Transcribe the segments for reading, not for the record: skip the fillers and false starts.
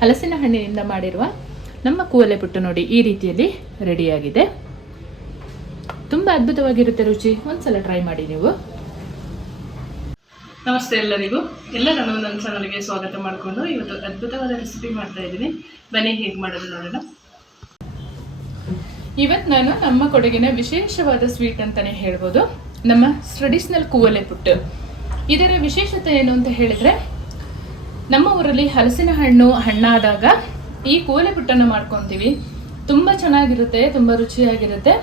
ಹಲಸಿನ ಹಣ್ಣಿನಿಂದ ಮಾಡಿರುವ ನಮ್ಮ ಕೂವಲೆ ಪುಟ್ಟು ನೋಡಿ ಈ ರೀತಿಯಲ್ಲಿ ರೆಡಿಯಾಗಿದೆ. ತುಂಬ ಅದ್ಭುತವಾಗಿರುತ್ತೆ ರುಚಿ. ಒಂದ್ಸಲ ಟ್ರೈ ಮಾಡಿ ನೀವು. ನಮಸ್ತೆ ಎಲ್ಲರಿಗೂ. ಎಲ್ಲರನ್ನು ನನ್ನ ಚಾನಲ್ಗೆ ಸ್ವಾಗತ ಮಾಡಿಕೊಂಡು ಇವತ್ತು ಅದ್ಭುತವಾದ ರೆಸಿಪಿ ಮಾಡ್ತಾ ಇದ್ದೀನಿ. ಬನ್ನಿ ಹೇಗೆ ಮಾಡೋದು ನೋಡೋಣ. ಇವತ್ತು ನಾನು ನಮ್ಮ ಕೊಡಗಿನ ವಿಶೇಷವಾದ ಸ್ವೀಟ್ ಅಂತಲೇ ಹೇಳ್ಬೋದು. ನಮ್ಮ ಟ್ರೆಡಿಷನಲ್ ಕೂವಲೆ ಪುಟ್ಟು. ಇದರ ವಿಶೇಷತೆ ಏನು ಅಂತ ಹೇಳಿದ್ರೆ, ನಮ್ಮ ಊರಲ್ಲಿ ಹಲಸಿನ ಹಣ್ಣು ಹಣ್ಣಾದಾಗ ಈ ಕೂವಲೆ ಪುಟ್ಟನ್ನು ಮಾಡ್ಕೊತೀವಿ. ತುಂಬ ಚೆನ್ನಾಗಿರುತ್ತೆ, ತುಂಬ ರುಚಿಯಾಗಿರುತ್ತೆ,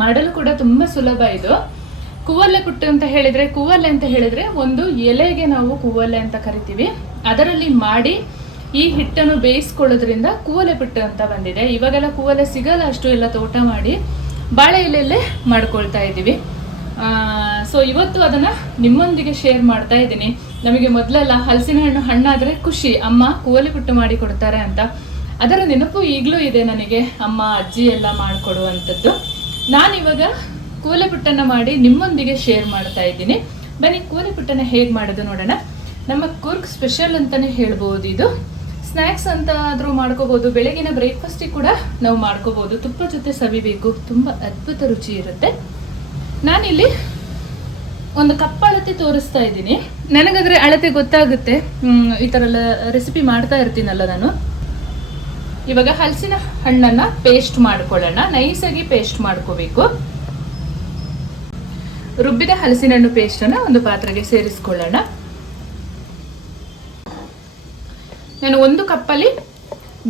ಮಾಡಲು ಕೂಡ ತುಂಬ ಸುಲಭ. ಇದು ಕೂವಲೆ ಪುಟ್ಟು ಅಂತ ಹೇಳಿದ್ರೆ, ಕೂವಲೆ ಅಂತ ಹೇಳಿದ್ರೆ ಒಂದು ಎಲೆಗೆ ನಾವು ಕೂವಲೆ ಅಂತ ಕರಿತೀವಿ. ಅದರಲ್ಲಿ ಮಾಡಿ ಈ ಹಿಟ್ಟನ್ನು ಬೇಯಿಸ್ಕೊಳ್ಳೋದ್ರಿಂದ ಕೂವಲೆ ಪುಟ್ಟು ಅಂತ ಬಂದಿದೆ. ಇವಾಗೆಲ್ಲ ಕೂವಲೆ ಸಿಗಲ್ಲ, ಅಷ್ಟು ಎಲ್ಲ ತೋಟ ಮಾಡಿ ಬಾಳೆ ಎಲೆಯಲ್ಲೇ ಮಾಡ್ಕೊಳ್ತಾ ಇದ್ದೀವಿ. ಸೊ ಇವತ್ತು ಅದನ್ನು ನಿಮ್ಮೊಂದಿಗೆ ಶೇರ್ ಮಾಡ್ತಾ ಇದ್ದೀನಿ. ನಮಗೆ ಮೊದಲೆಲ್ಲ ಹಲಸಿನ ಹಣ್ಣು ಹಣ್ಣಾದರೆ ಖುಷಿ, ಅಮ್ಮ ಕೂವಲೆ ಪುಟ್ಟು ಮಾಡಿ ಕೊಡ್ತಾರೆ ಅಂತ. ಅದರ ನೆನಪು ಈಗಲೂ ಇದೆ ನನಗೆ, ಅಮ್ಮ ಅಜ್ಜಿ ಎಲ್ಲ ಮಾಡಿಕೊಡುವಂಥದ್ದು. ನಾನಿವಾಗ ಕೂವಲೆ ಪುಟ್ಟನ್ನು ಮಾಡಿ ನಿಮ್ಮೊಂದಿಗೆ ಶೇರ್ ಮಾಡ್ತಾ ಇದ್ದೀನಿ. ಬನ್ನಿ ಕೂವಲೆ ಪುಟ್ಟನ್ನು ಹೇಗೆ ಮಾಡೋದು ನೋಡೋಣ. ನಮ್ಮ ಕೂರ್ಗ್ ಸ್ಪೆಷಲ್ ಅಂತಲೇ ಹೇಳ್ಬೋದು. ಇದು ಸ್ನ್ಯಾಕ್ಸ್ ಅಂತ ಆದರೂ ಮಾಡ್ಕೋಬೋದು, ಬೆಳಗಿನ ಬ್ರೇಕ್ಫಾಸ್ಟಿಗೆ ಕೂಡ ನಾವು ಮಾಡ್ಕೋಬೋದು. ತುಪ್ಪ ಜೊತೆ ಸವಿಬೇಕು, ತುಂಬ ಅದ್ಭುತ ರುಚಿ ಇರುತ್ತೆ. ನಾನಿಲ್ಲಿ ಒಂದು ಕಪ್ ಅಳತೆ ತೋರಿಸ್ತಾ ಇದ್ದೀನಿ. ನನಗಾದರೆ ಅಳತೆ ಗೊತ್ತಾಗುತ್ತೆ, ಈ ಥರ ಎಲ್ಲ ರೆಸಿಪಿ ಮಾಡ್ತಾ ಇರ್ತೀನಲ್ಲ ನಾನು. ಇವಾಗ ಹಲಸಿನ ಹಣ್ಣನ್ನು ಪೇಸ್ಟ್ ಮಾಡ್ಕೊಳ್ಳೋಣ. ನೈಸಾಗಿ ಪೇಸ್ಟ್ ಮಾಡ್ಕೋಬೇಕು. ರುಬ್ಬಿದ ಹಲಸಿನ ಹಣ್ಣು ಪೇಸ್ಟನ್ನು ಒಂದು ಪಾತ್ರೆಗೆ ಸೇರಿಸ್ಕೊಳ್ಳೋಣ. ನಾನು 1 ಕಪ್ಪಲ್ಲಿ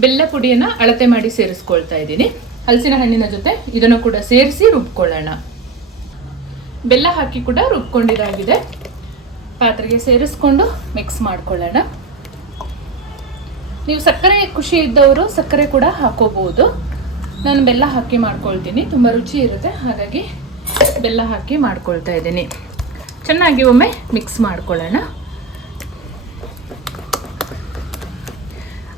ಬೆಲ್ಲ ಪುಡಿಯನ್ನು ಅಳತೆ ಮಾಡಿ ಸೇರಿಸ್ಕೊಳ್ತಾ ಇದ್ದೀನಿ. ಹಲಸಿನ ಹಣ್ಣಿನ ಜೊತೆ ಇದನ್ನು ಕೂಡ ಸೇರಿಸಿ ರುಬ್ಕೊಳ್ಳೋಣ. ಬೆಲ್ಲ ಹಾಕಿ ಕೂಡ ರುಬ್ಕೊಂಡಿದ್ದಾಗಿದೆ. ಪಾತ್ರೆಗೆ ಸೇರಿಸ್ಕೊಂಡು ಮಿಕ್ಸ್ ಮಾಡ್ಕೊಳ್ಳೋಣ. ನೀವು ಸಕ್ಕರೆ ಖುಷಿ ಇದ್ದವರು ಸಕ್ಕರೆ ಕೂಡ ಹಾಕೋಬಹುದು. ನಾನು ಬೆಲ್ಲ ಹಾಕಿ ಮಾಡ್ಕೊಳ್ತೀನಿ, ತುಂಬ ರುಚಿ ಇರುತ್ತೆ, ಹಾಗಾಗಿ ಬೆಲ್ಲ ಹಾಕಿ ಮಾಡ್ಕೊಳ್ತಾ ಇದ್ದೀನಿ. ಚೆನ್ನಾಗಿ ಒಮ್ಮೆ ಮಿಕ್ಸ್ ಮಾಡ್ಕೊಳ್ಳೋಣ.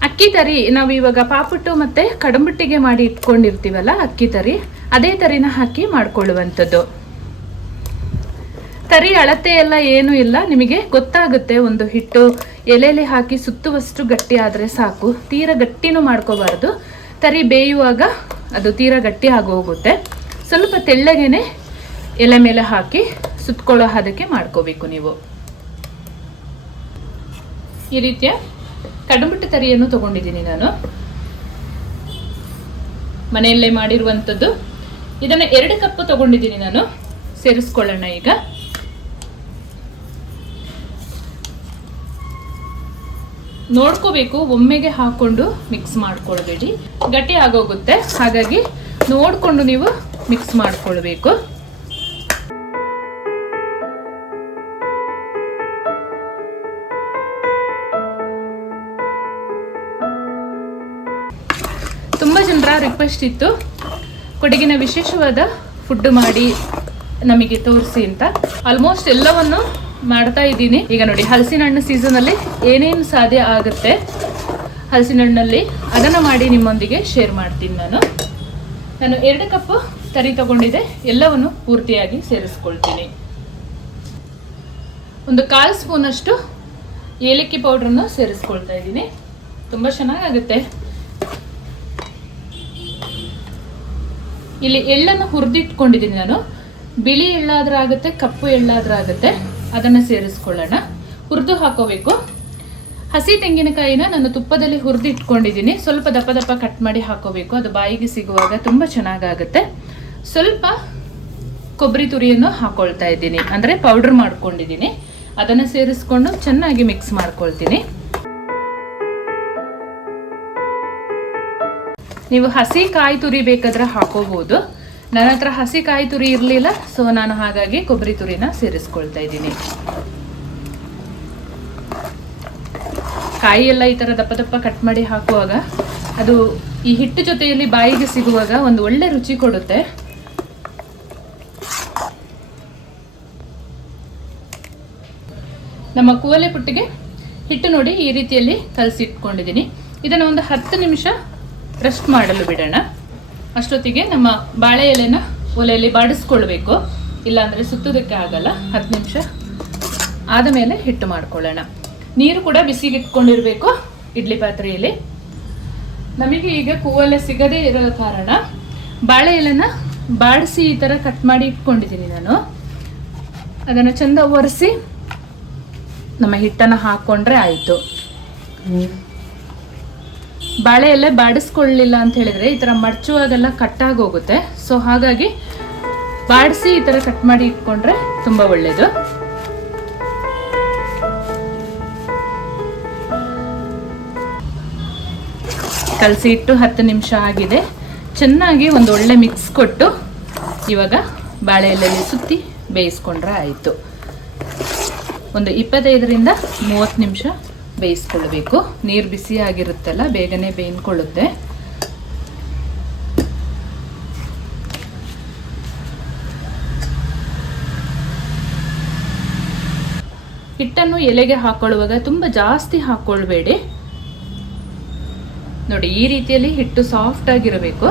ಅಕ್ಕಿ ತರಿ ನಾವು ಇವಾಗ ಪಾಪುಟ್ಟು ಮತ್ತು ಕಡಂಬಟ್ಟಿಗೆ ಮಾಡಿ ಇಟ್ಕೊಂಡಿರ್ತೀವಲ್ಲ, ಅಕ್ಕಿ ತರಿ, ಅದೇ ತರಿನ ಹಾಕಿ ಮಾಡ್ಕೊಳ್ಳುವಂಥದ್ದು. ತರಿ ಅಳತೆ ಎಲ್ಲ ಏನೂ ಇಲ್ಲ, ನಿಮಗೆ ಗೊತ್ತಾಗುತ್ತೆ. ಒಂದು ಹಿಟ್ಟು ಎಲೆಯಲ್ಲಿ ಹಾಕಿ ಸುತ್ತುವಷ್ಟು ಗಟ್ಟಿ ಆದರೆ ಸಾಕು. ತೀರಾ ಗಟ್ಟಿನೂ ಮಾಡ್ಕೋಬಾರ್ದು, ತರಿ ಬೇಯುವಾಗ ಅದು ತೀರಾ ಗಟ್ಟಿ ಆಗೋಗುತ್ತೆ. ಸ್ವಲ್ಪ ತೆಳ್ಳಗೆನೆ ಎಲೆ ಮೇಲೆ ಹಾಕಿ ಸುತ್ಕೊಳ್ಳೋ ಹದಕ್ಕೆ ಮಾಡ್ಕೋಬೇಕು ನೀವು. ಈ ರೀತಿಯ ಕಡಂಬಟ್ಟು ತರಿಯನ್ನು ತಗೊಂಡಿದ್ದೀನಿ ನಾನು, ಮನೆಯಲ್ಲೇ ಮಾಡಿರುವಂಥದ್ದು. ಇದನ್ನು 2 ಕಪ್ ತಗೊಂಡಿದ್ದೀನಿ ನಾನು. ಸೇರಿಸ್ಕೊಳ್ಳೋಣ ಈಗ. ನೋಡ್ಕೋಬೇಕು, ಒಮ್ಮೆಗೆ ಹಾಕೊಂಡು ಮಿಕ್ಸ್ ಮಾಡ್ಕೊಳ್ಬೇಡಿ, ಗಟ್ಟಿ ಆಗೋಗುತ್ತೆ. ಹಾಗಾಗಿ ನೋಡಿಕೊಂಡು ನೀವು ಮಿಕ್ಸ್ ಮಾಡ್ಕೊಳ್ಬೇಕು. ತುಂಬ ಜನರ ರಿಕ್ವೆಸ್ಟ್ ಇತ್ತು, ಕೊಡಗಿನ ವಿಶೇಷವಾದ ಫುಡ್ ಮಾಡಿ ನಮಗೆ ತೋರಿಸಿ ಅಂತ. ಆಲ್ಮೋಸ್ಟ್ ಎಲ್ಲವನ್ನು ಮಾಡ್ತಾ ಇದ್ದೀನಿ. ಈಗ ನೋಡಿ, ಹಲಸಿನ ಹಣ್ಣು ಸೀಸನಲ್ಲಿ ಏನೇನು ಸಾಧ್ಯ ಆಗುತ್ತೆ ಹಲಸಿನ ಹಣ್ಣಲ್ಲಿ, ಅದನ್ನು ಮಾಡಿ ನಿಮ್ಮೊಂದಿಗೆ ಶೇರ್ ಮಾಡ್ತೀನಿ ನಾನು. 2 ಕಪ್ ತರಿ ತಗೊಂಡಿದ್ದೆ, ಎಲ್ಲವನ್ನು ಪೂರ್ತಿಯಾಗಿ ಸೇರಿಸ್ಕೊಳ್ತೀನಿ. ಒಂದು 1/4 ಸ್ಪೂನಷ್ಟು ಏಲಕ್ಕಿ ಪೌಡ್ರನ್ನು ಸೇರಿಸ್ಕೊಳ್ತಾ ಇದ್ದೀನಿ. ತುಂಬ ಚೆನ್ನಾಗಾಗುತ್ತೆ. ಇಲ್ಲಿ ಎಳ್ಳನ್ನು ಹುರಿದಿಟ್ಕೊಂಡಿದ್ದೀನಿ ನಾನು. ಬಿಳಿ ಎಳ್ಳಾದ್ರೂ ಆಗುತ್ತೆ, ಕಪ್ಪು ಎಳ್ಳಾದ್ರೂ ಆಗುತ್ತೆ. ಅದನ್ನು ಸೇರಿಸ್ಕೊಳ್ಳೋಣ. ಹುರಿದು ಹಾಕೋಬೇಕು. ಹಸಿ ತೆಂಗಿನಕಾಯಿನ ನಾನು ತುಪ್ಪದಲ್ಲಿ ಹುರಿದು ಇಟ್ಕೊಂಡಿದ್ದೀನಿ. ಸ್ವಲ್ಪ ದಪ್ಪ ದಪ್ಪ ಕಟ್ ಮಾಡಿ ಹಾಕೋಬೇಕು, ಅದು ಬಾಯಿಗೆ ಸಿಗುವಾಗ ತುಂಬ ಚೆನ್ನಾಗಾಗುತ್ತೆ. ಸ್ವಲ್ಪ ಕೊಬ್ಬರಿ ತುರಿಯನ್ನು ಹಾಕೊಳ್ತಾ ಇದ್ದೀನಿ, ಅಂದರೆ ಪೌಡ್ರ್ ಮಾಡ್ಕೊಂಡಿದ್ದೀನಿ. ಅದನ್ನು ಸೇರಿಸ್ಕೊಂಡು ಚೆನ್ನಾಗಿ ಮಿಕ್ಸ್ ಮಾಡ್ಕೊಳ್ತೀನಿ. ನೀವು ಹಸಿ ಕಾಯಿ ತುರಿ ಬೇಕಾದ್ರೆ ಹಾಕೋಬಹುದು. ನನ್ನ ಹತ್ರ ಹಸಿ ಕಾಯಿ ತುರಿ ಇರಲಿಲ್ಲ, ಸೊ ನಾನು ಹಾಗಾಗಿ ಕೊಬ್ಬರಿ ತುರಿನ ಸೇರಿಸ್ಕೊಳ್ತಾ ಇದ್ದೀನಿ. ಕಾಯಿ ಎಲ್ಲ ಈ ಥರ ದಪ್ಪ ದಪ್ಪ ಕಟ್ ಮಾಡಿ ಹಾಕುವಾಗ ಅದು ಈ ಹಿಟ್ಟು ಜೊತೆಯಲ್ಲಿ ಬಾಯಿಗೆ ಸಿಗುವಾಗ ಒಂದು ಒಳ್ಳೆ ರುಚಿ ಕೊಡುತ್ತೆ. ನಮ್ಮ ಕೂವಲೆ ಪುಟ್ಟಿಗೆ ಹಿಟ್ಟು ನೋಡಿ ಈ ರೀತಿಯಲ್ಲಿ ಕಲಸಿಟ್ಕೊಂಡಿದ್ದೀನಿ. ಇದನ್ನು ಒಂದು 10 ನಿಮಿಷ ರೆಸ್ಟ್ ಮಾಡಲು ಬಿಡೋಣ. ಅಷ್ಟೊತ್ತಿಗೆ ನಮ್ಮ ಬಾಳೆ ಎಲೆನ ಒಲೆಯಲ್ಲಿ ಬಾಡಿಸ್ಕೊಳ್ಬೇಕು, ಇಲ್ಲಾಂದರೆ ಸುತ್ತೋದಕ್ಕೆ ಆಗಲ್ಲ. 10 ನಿಮಿಷ ಆದ ಮೇಲೆ ಹಿಟ್ಟು ಮಾಡ್ಕೊಳ್ಳೋಣ. ನೀರು ಕೂಡ ಬಿಸಿಗೆ ಇಟ್ಕೊಂಡಿರಬೇಕು, ಇಡ್ಲಿ ಪಾತ್ರೆಯಲ್ಲಿ. ನಮಗೆ ಈಗ ಕೂವಲೆ ಸಿಗದೇ ಇರೋ ಕಾರಣ ಬಾಳೆ ಎಲೆನ ಬಾಡಿಸಿ ಈ ಥರ ಕಟ್ ಮಾಡಿ ಇಟ್ಕೊಂಡಿದ್ದೀನಿ ನಾನು. ಅದನ್ನು ಚೆಂದ ಒರೆಸಿ ನಮ್ಮ ಹಿಟ್ಟನ್ನು ಹಾಕ್ಕೊಂಡ್ರೆ ಆಯಿತು. ಬಾಳೆ ಎಲೆ ಬಾಡಿಸ್ಕೊಳ್ಳಿಲ್ಲ ಅಂತ ಹೇಳಿದ್ರೆ ಈ ಥರ ಮಡಚುವಾಗೆಲ್ಲ ಕಟ್ಟಾಗಿ ಹೋಗುತ್ತೆ. ಸೊ ಹಾಗಾಗಿ ಬಾಡಿಸಿ ಈ ಥರ ಕಟ್ ಮಾಡಿ ಇಟ್ಕೊಂಡ್ರೆ ತುಂಬ ಒಳ್ಳೆಯದು. ಕಲಸಿ ಇಟ್ಟು 10 ನಿಮಿಷ ಆಗಿದೆ. ಚೆನ್ನಾಗಿ ಒಂದು ಒಳ್ಳೆ ಮಿಕ್ಸ್ ಕೊಟ್ಟು ಇವಾಗ ಬಾಳೆ ಎಲೆಯಲ್ಲಿ ಸುತ್ತಿ ಬೇಯಿಸ್ಕೊಂಡ್ರೆ ಆಯಿತು. ಒಂದು 25ರಿಂದ 30 ನಿಮಿಷ ಬೇಯಿಸ್ಕೊಳ್ಬೇಕು. ನೀರು ಬಿಸಿ ಆಗಿರುತ್ತಲ್ಲ, ಬೇಗನೆ ಬೇಯ್ಕೊಳ್ಳುತ್ತೆ. ಹಿಟ್ಟನ್ನು ಎಲೆಗೆ ಹಾಕೊಳ್ಳುವಾಗ ತುಂಬ ಜಾಸ್ತಿ ಹಾಕ್ಕೊಳ್ಬೇಡಿ. ನೋಡಿ, ಈ ರೀತಿಯಲ್ಲಿ ಹಿಟ್ಟು ಸಾಫ್ಟ್ ಆಗಿರಬೇಕು.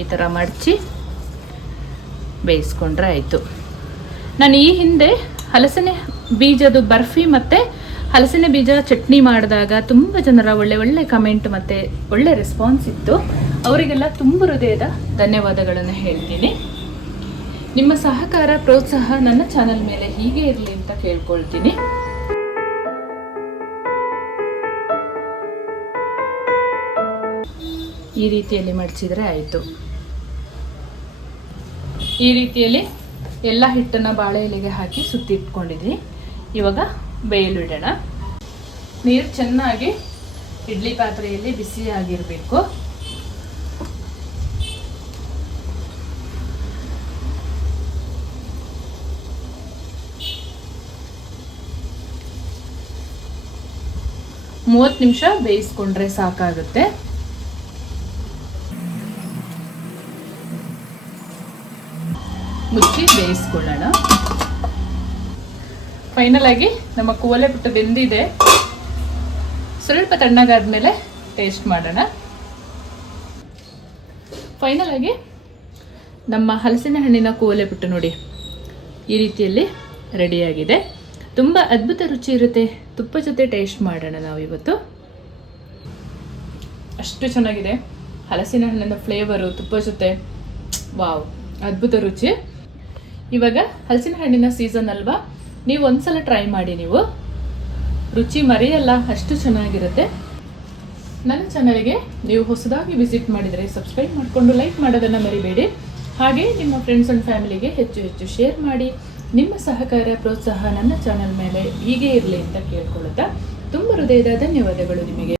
ಈ ಥರ ಮಡಚಿ ಬೇಯಿಸ್ಕೊಂಡ್ರೆ ಆಯಿತು. ನಾನು ಈ ಹಿಂದೆ ಹಲಸಿನ ಬೀಜದ ಬರ್ಫಿ ಮತ್ತು ಹಲಸಿನ ಬೀಜ ಚಟ್ನಿ ಮಾಡಿದಾಗ ತುಂಬ ಜನರ ಒಳ್ಳೆ ಕಮೆಂಟ್ ಮತ್ತು ಒಳ್ಳೆ ರೆಸ್ಪಾನ್ಸ್ ಇತ್ತು. ಅವರಿಗೆಲ್ಲ ತುಂಬ ಹೃದಯದ ಧನ್ಯವಾದಗಳನ್ನು ಹೇಳ್ತೀನಿ. ನಿಮ್ಮ ಸಹಕಾರ ಪ್ರೋತ್ಸಾಹ ನನ್ನ ಚಾನಲ್ ಮೇಲೆ ಹೀಗೆ ಇರಲಿ ಅಂತ ಕೇಳ್ಕೊಳ್ತೀನಿ. ಈ ರೀತಿಯಲ್ಲಿ ಮಡಚಿದ್ರೆ ಆಯಿತು. ಈ ರೀತಿಯಲ್ಲಿ ಎಲ್ಲ ಹಿಟ್ಟನ್ನು ಬಾಳೆ ಎಲೆಗೆ ಹಾಕಿ ಸುತ್ತಿಟ್ಕೊಂಡಿದ್ದೀನಿ. ಇವಾಗ ಬೇಯಲು ಇಡೋಣ. ನೀರು ಚೆನ್ನಾಗಿ ಇಡ್ಲಿ ಪಾತ್ರೆಯಲ್ಲಿ ಬಿಸಿಯಾಗಿರಬೇಕು. ಮೂವತ್ತು ನಿಮಿಷ ಬೇಯಿಸ್ಕೊಂಡ್ರೆ ಸಾಕಾಗುತ್ತೆ. ಮುಚ್ಚಿ ಬೇಯಿಸ್ಕೊಳ್ಳೋಣ. ಫೈನಲ್ ಆಗಿ ನಮ್ಮ ಕೂವಲೆ ಪುಟ್ಟು ಬೆಂದಿದೆ. ಸ್ವಲ್ಪ ತಣ್ಣಗಾದ್ಮೇಲೆ ಟೇಸ್ಟ್ ಮಾಡೋಣ. ಫೈನಲ್ ಆಗಿ ನಮ್ಮ ಹಲಸಿನ ಹಣ್ಣಿನ ಕೂವಲೆ ಪುಟ್ಟು ನೋಡಿ ಈ ರೀತಿಯಲ್ಲಿ ರೆಡಿಯಾಗಿದೆ. ತುಂಬ ಅದ್ಭುತ ರುಚಿ ಇರುತ್ತೆ. ತುಪ್ಪ ಜೊತೆ ಟೇಸ್ಟ್ ಮಾಡೋಣ ನಾವು ಇವತ್ತು. ಅಷ್ಟು ಚೆನ್ನಾಗಿದೆ ಹಲಸಿನ ಹಣ್ಣಿನ ಫ್ಲೇವರು ತುಪ್ಪ ಜೊತೆ. ವಾವ್, ಅದ್ಭುತ ರುಚಿ. ಇವಾಗ ಹಲಸಿನ ಹಣ್ಣಿನ ಸೀಸನ್ ಅಲ್ವಾ, ನೀವು ಒಂದ್ಸಲ ಟ್ರೈ ಮಾಡಿ. ನೀವು ರುಚಿ ಮರೆಯಲ್ಲ, ಅಷ್ಟು ಚೆನ್ನಾಗಿರುತ್ತೆ. ನನ್ನ ಚಾನಲ್ಗೆ ನೀವು ಹೊಸದಾಗಿ ವಿಸಿಟ್ ಮಾಡಿದರೆ ಸಬ್ಸ್ಕ್ರೈಬ್ ಮಾಡಿಕೊಂಡು ಲೈಕ್ ಮಾಡೋದನ್ನು ಮರಿಬೇಡಿ. ಹಾಗೆ ನಿಮ್ಮ ಫ್ರೆಂಡ್ಸ್ ಆ್ಯಂಡ್ ಫ್ಯಾಮಿಲಿಗೆ ಹೆಚ್ಚು ಶೇರ್ ಮಾಡಿ. ನಿಮ್ಮ ಸಹಕಾರ ಪ್ರೋತ್ಸಾಹ ನನ್ನ ಚಾನಲ್ ಮೇಲೆ ಹೀಗೆ ಇರಲಿ ಅಂತ ಕೇಳ್ಕೊಳ್ಳುತ್ತಾ ತುಂಬ ಹೃದಯದ ಧನ್ಯವಾದಗಳು ನಿಮಗೆ.